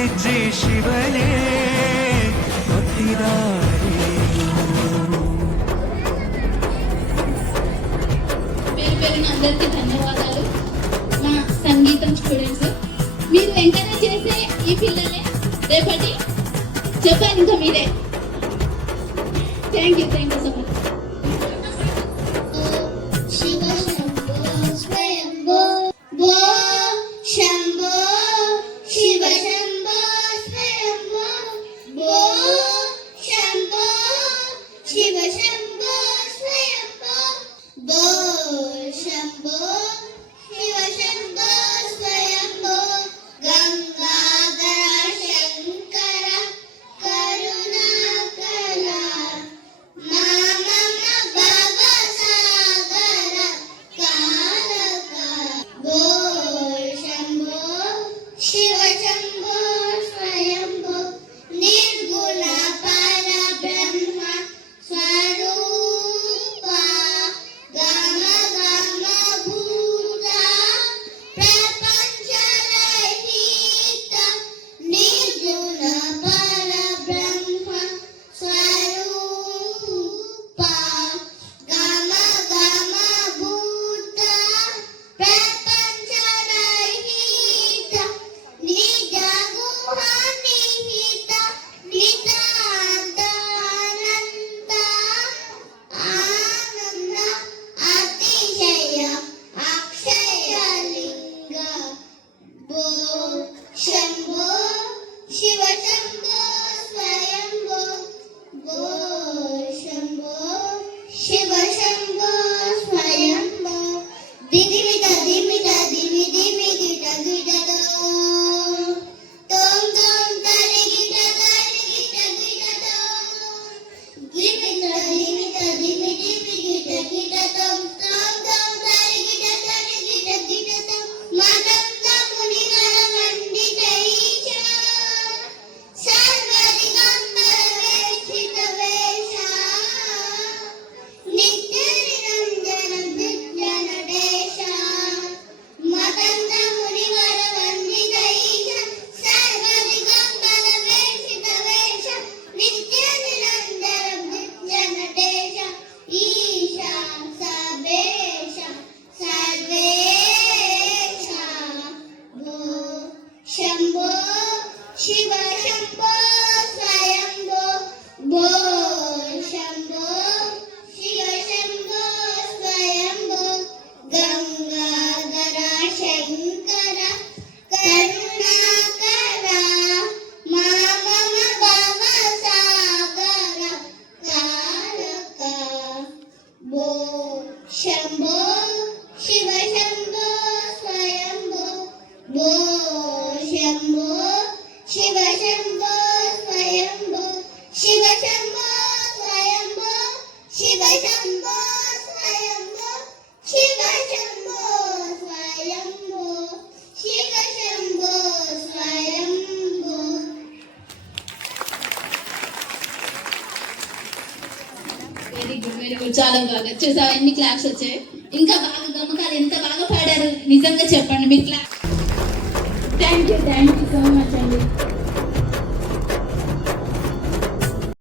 ಹೆಜ್ಜೆ ಶಿವನೇ అందరికీ ధన్యవాదాలు. మా సంగీతం స్టూడెంట్స్, మీరు ఎంకరేజ్ చేసే ఈ పిల్లలే రేపటి చెప్పాలి ఇంకా మీరే. Thank you so much. చాలా బాగా చూసావా, ఎన్ని క్లాప్స్ వచ్చాయి. ఇంకా బాగా గమకాలు ఎంత బాగా పాడారు, నిజంగా చెప్పండి మీ clap. Thank you so much అండి.